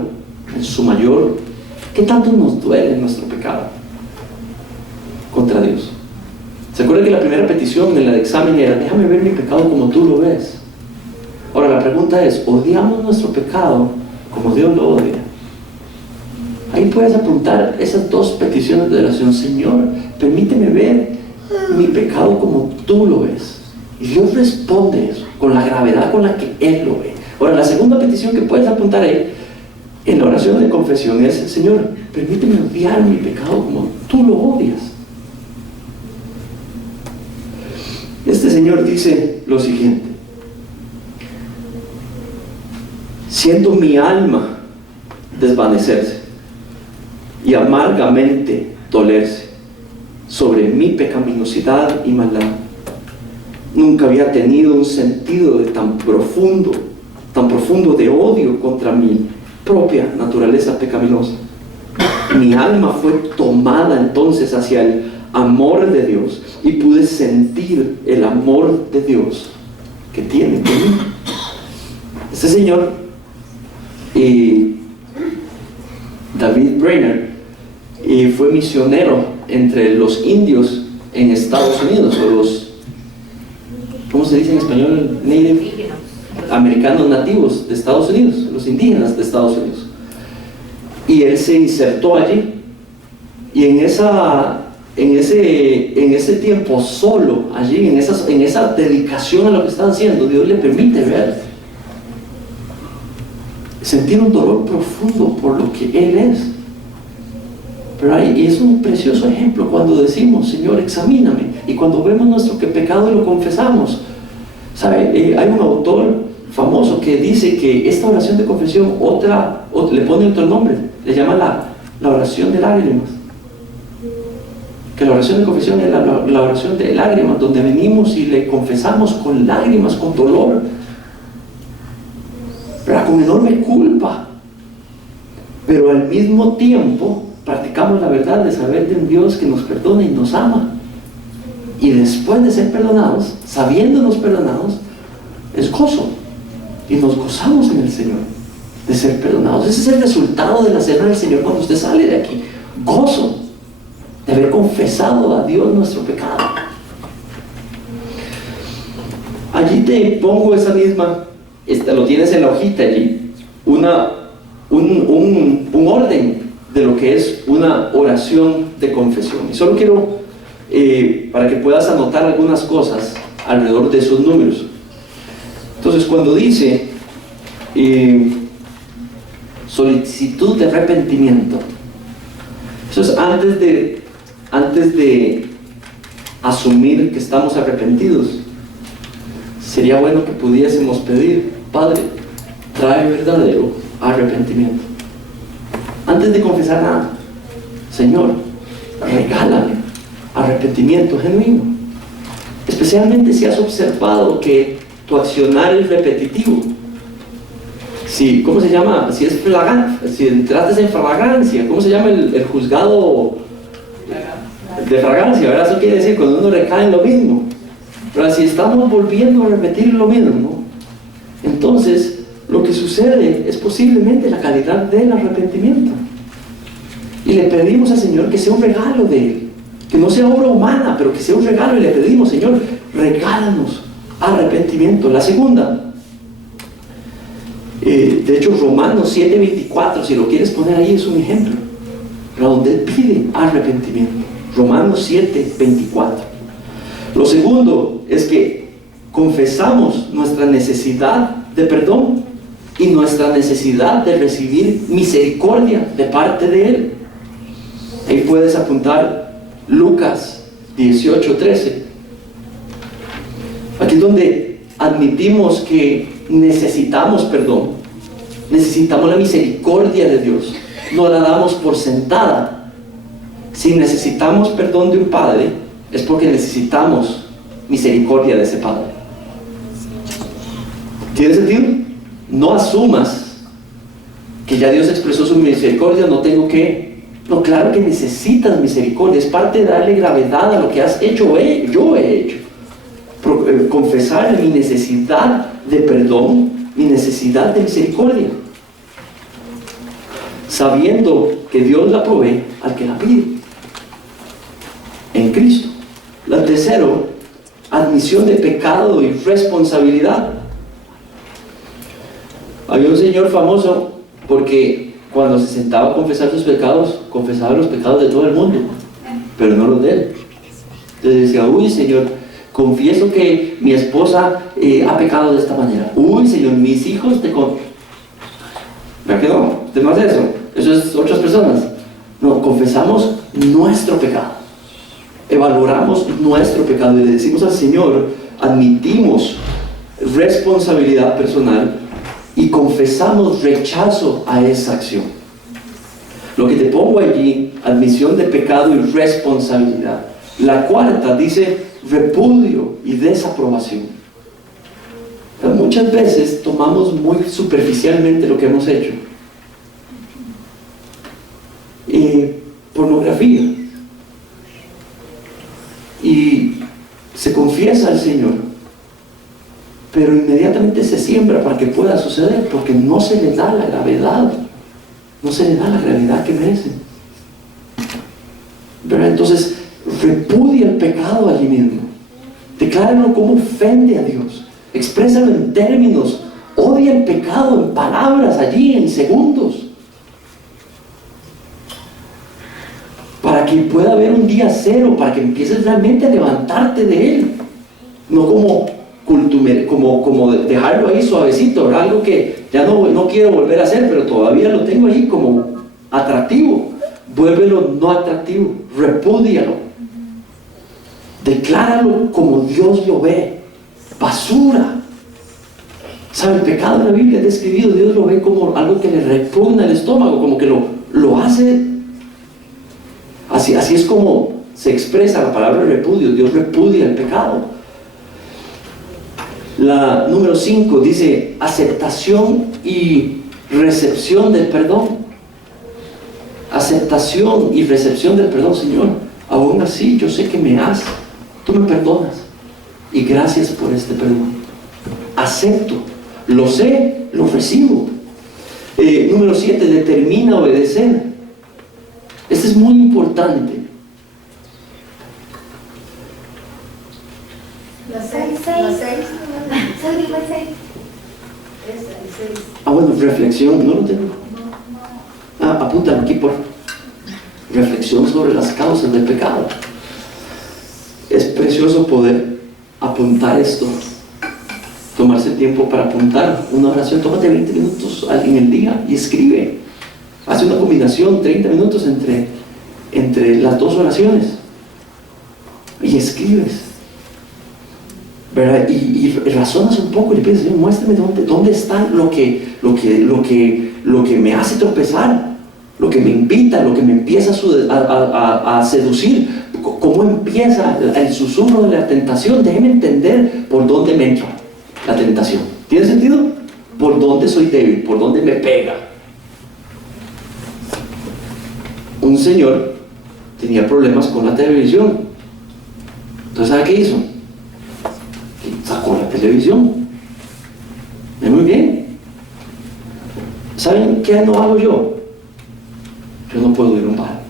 ¿Qué tanto nos duele nuestro pecado contra Dios? ¿Se acuerdan que la primera petición en el examen era: déjame ver mi pecado como tú lo ves? Ahora la pregunta es: ¿odiamos nuestro pecado como Dios lo odia? Ahí puedes apuntar esas dos peticiones de oración. Señor, permíteme ver mi pecado como tú lo ves. Y Dios responde eso con la gravedad con la que Él lo ve. Ahora la segunda petición que puedes apuntar ahí en la oración de confesión es: Señor, permíteme odiar mi pecado como tú lo odias. señor dice lo siguiente: siento mi alma desvanecerse y amargamente dolerse sobre mi pecaminosidad y maldad. Nunca había tenido un sentido tan profundo de odio contra mi propia naturaleza pecaminosa. Mi alma fue tomada entonces hacia el amor de Dios y pude sentir el amor de Dios que tiene conmigo. Este señor, David Brainerd, fue misionero entre los indios en Estados Unidos, o los, ¿cómo se dice en español? Native americanos nativos de Estados Unidos, los indígenas de Estados Unidos. Y él se insertó allí, y en ese tiempo solo allí, en esa dedicación a lo que está haciendo, Dios le permite ver, sentir un dolor profundo por lo que Él es. Pero es un precioso ejemplo cuando decimos: Señor, examíname, y cuando vemos nuestro pecado y lo confesamos. ¿Sabe? Hay un autor famoso que dice que esta oración de confesión, le pone otro nombre, le llama la oración de lágrimas. Que la oración de confesión es la oración de lágrimas, donde venimos y le confesamos con lágrimas, con dolor, pero con enorme culpa, pero al mismo tiempo practicamos la verdad de saber de un Dios que nos perdona y nos ama. Y después de ser perdonados, sabiéndonos perdonados, es gozo, y nos gozamos en el Señor de ser perdonados. Ese es el resultado de la cena del Señor cuando usted sale de aquí: gozo de haber confesado a Dios nuestro pecado. Allí te pongo esa misma, lo tienes en la hojita allí, un orden de lo que es una oración de confesión. Y solo quiero, para que puedas anotar algunas cosas alrededor de esos números. Entonces, cuando dice solicitud de arrepentimiento, eso es antes de asumir que estamos arrepentidos. Sería bueno que pudiésemos pedir: Padre, trae verdadero arrepentimiento. Antes de confesar nada, Señor, regálame arrepentimiento genuino. Especialmente si has observado que tu accionar es repetitivo. ¿Cómo se llama? Si es flagrante, si entraste en flagrancia, ¿cómo se llama el juzgado de flagrancia? ¿Verdad? Eso quiere decir cuando uno recae en lo mismo. Pero si estamos volviendo a repetir lo mismo, entonces lo que sucede es posiblemente la calidad del arrepentimiento. Y le pedimos al Señor que sea un regalo de Él, que no sea obra humana, pero que sea un regalo. Y le pedimos: Señor, regálanos arrepentimiento. La segunda, de hecho, Romanos 7:24, si lo quieres poner ahí, es un ejemplo, pero donde Él pide arrepentimiento. Romanos 7:24. Lo segundo es que confesamos nuestra necesidad de perdón y nuestra necesidad de recibir misericordia de parte de Él. Ahí puedes apuntar Lucas 18:13. Aquí es donde admitimos que necesitamos perdón, necesitamos la misericordia de Dios, no la damos por sentada. Si necesitamos perdón de un padre, es porque necesitamos misericordia de ese padre. ¿Tiene sentido? No asumas que ya Dios expresó su misericordia, no, claro que necesitas misericordia, es parte de darle gravedad a lo que has hecho, yo he hecho. Confesar mi necesidad de perdón, mi necesidad de misericordia, sabiendo que Dios la provee al que la pide en Cristo. La tercero, admisión de pecado y responsabilidad. Había un señor famoso porque cuando se sentaba a confesar sus pecados, confesaba los pecados de todo el mundo, pero no los de él. Entonces decía: uy, Señor, confieso que mi esposa ha pecado de esta manera. Uy, Señor, mis hijos te ¿verdad que no? ¿Usted no hace eso? Eso es otras personas. No, confesamos nuestro pecado, evaluamos nuestro pecado y le decimos al Señor: admitimos responsabilidad personal y confesamos rechazo a esa acción. Lo que te pongo allí, admisión de pecado y responsabilidad. La cuarta dice repudio y desaprobación. Pero muchas veces tomamos muy superficialmente lo que hemos hecho. Pornografía. Y se confiesa al Señor, pero inmediatamente se siembra para que pueda suceder, porque no se le da la gravedad, no se le da la gravedad que merece. ¿Verdad? Entonces, repudia el pecado allí mismo, decláralo como ofende a Dios, exprésalo en términos, odia el pecado en palabras allí, en segundos, para que pueda haber un día cero, para que empieces realmente a levantarte de él, no como dejarlo ahí suavecito, ¿verdad? Algo que ya no quiero volver a hacer, pero todavía lo tengo ahí como atractivo. Vuélvelo no atractivo, repúdialo, decláralo como Dios lo ve, basura. ¿Sabe? El pecado en la Biblia es describido, Dios lo ve como algo que le repugna el estómago, como que lo hace. Así es como se expresa la palabra repudio. Dios repudia el pecado. La número 5 dice aceptación y recepción del perdón. Aceptación y recepción del perdón. Señor, aún así yo sé que me has, tú me perdonas, y gracias por este perdón. Acepto, lo sé, lo recibo. Número 7, determina obedecer. Este es muy importante. La 6. Bueno, reflexión, no lo tengo. Apúntalo aquí por reflexión sobre las causas del pecado. Es precioso poder apuntar esto, tomarse tiempo para apuntar una oración. Tómate 20 minutos en el día y escribe. Hace una combinación, 30 minutos entre las dos oraciones y escribes, ¿verdad? Y razonas un poco y le pides, Señor, muéstrame dónde está lo que me hace tropezar, lo que me invita, lo que me empieza a seducir, cómo empieza el susurro de la tentación. Déjeme entender por dónde me entra la tentación. ¿Tiene sentido? Por dónde soy débil, por dónde me pega. Un señor tenía problemas con la televisión. Entonces, ¿sabe qué hizo? Sacó la televisión. Muy bien. ¿Saben qué no hago yo? Yo no puedo ir a un bar.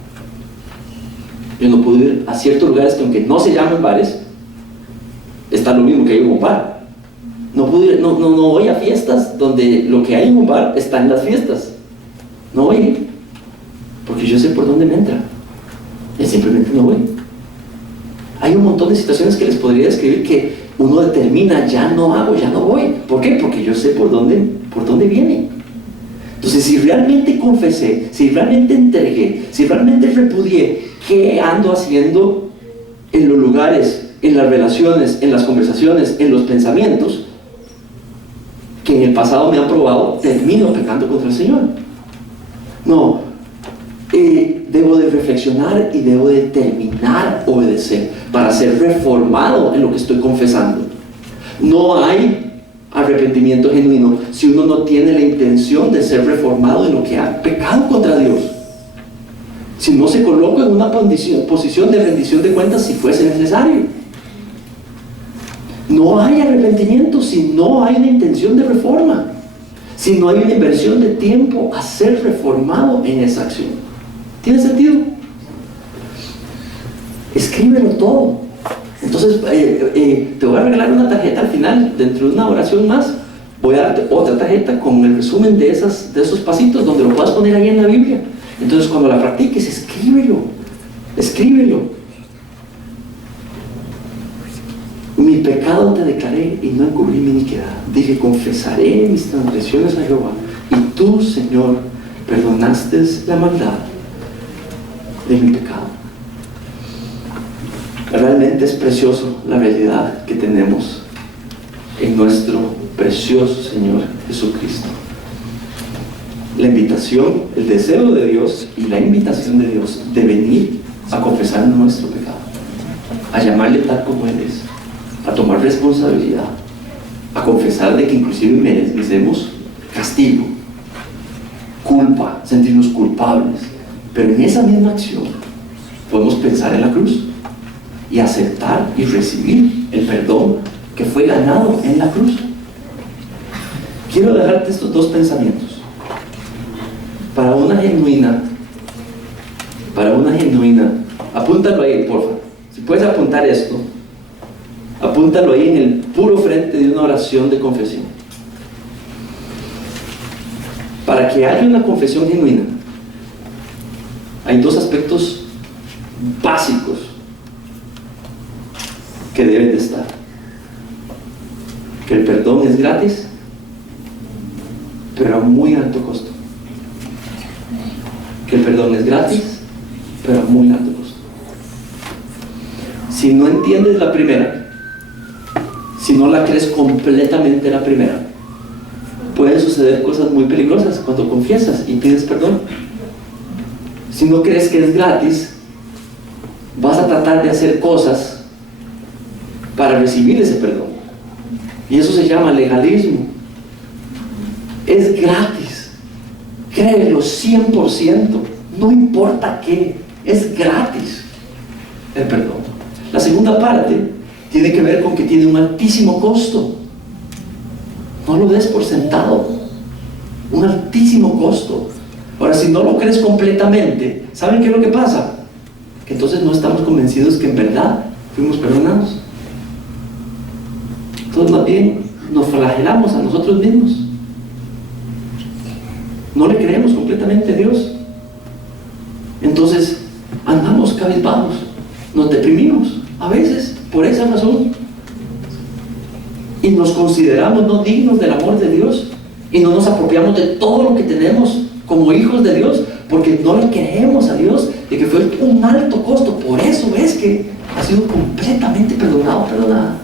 Yo no puedo ir a ciertos lugares que, aunque no se llaman bares, está lo mismo que ir a un bar. No puedo ir, no voy a fiestas donde lo que hay en un bar está en las fiestas. No voy a ir, porque yo sé por dónde me entra. Y simplemente no voy. Hay un montón de situaciones que les podría describir que uno determina, ya no hago, ya no voy. ¿Por qué? Porque yo sé por dónde viene. Entonces, si realmente confesé, si realmente entregué, si realmente repudié, ¿qué ando haciendo en los lugares, en las relaciones, en las conversaciones, en los pensamientos que en el pasado me han probado? Termino pecando contra el Señor. No, debo de reflexionar y debo de terminar obedecer para ser reformado en lo que estoy confesando. No hay arrepentimiento genuino si uno no tiene la intención de ser reformado en lo que ha pecado contra Dios. Si no se coloca en una posición de rendición de cuentas si fuese necesario. No hay arrepentimiento si no hay una intención de reforma, si no hay una inversión de tiempo a ser reformado en esa acción. ¿Tiene sentido? Escríbelo todo. Entonces, te voy a regalar una tarjeta al final, dentro de una oración más. Voy a darte otra tarjeta con el resumen de esos pasitos, donde lo puedas poner ahí en la Biblia. Entonces, cuando la practiques, escríbelo. Mi pecado te declaré y no encubrí mi iniquidad. Dije, confesaré mis transgresiones a Jehová, y tú, Señor, perdonaste la maldad de mi pecado. Realmente es precioso la realidad que tenemos en nuestro precioso Señor Jesucristo. La invitación, el deseo de Dios y la invitación de Dios de venir a confesar nuestro pecado, a llamarle tal como Él es, a tomar responsabilidad, a confesar de que inclusive merecemos castigo, culpa, sentirnos culpables, pero en esa misma acción podemos pensar en la cruz y aceptar y recibir el perdón que fue ganado en la cruz. Quiero dejarte estos dos pensamientos para una genuina, apúntalo ahí, por favor. Si puedes apuntar esto, apúntalo ahí en el puro frente de una oración de confesión. Para que haya una confesión genuina, hay dos aspectos básicos que deben de estar: que el perdón es gratis, pero a muy alto costo. Que el perdón es gratis, pero a muy alto costo. Si no entiendes la primera, si no la crees completamente la primera, pueden suceder cosas muy peligrosas cuando confiesas y pides perdón. Si no crees que es gratis, vas a tratar de hacer cosas para recibir ese perdón, y eso se llama legalismo. Es gratis, créelo 100%, no importa qué, es gratis el perdón. La segunda parte tiene que ver con que tiene un altísimo costo. No lo des por sentado, un altísimo costo. Ahora, si no lo crees completamente, ¿saben qué es lo que pasa? Que entonces no estamos convencidos que en verdad fuimos perdonados. Entonces más bien nos flagelamos a nosotros mismos. No le creemos completamente a Dios. Entonces andamos cabizbajos, nos deprimimos a veces por esa razón, y nos consideramos no dignos del amor de Dios, y no nos apropiamos de todo lo que tenemos como hijos de Dios, porque no le creemos a Dios de que fue un alto costo. Por eso es que ha sido completamente perdonado, perdonada.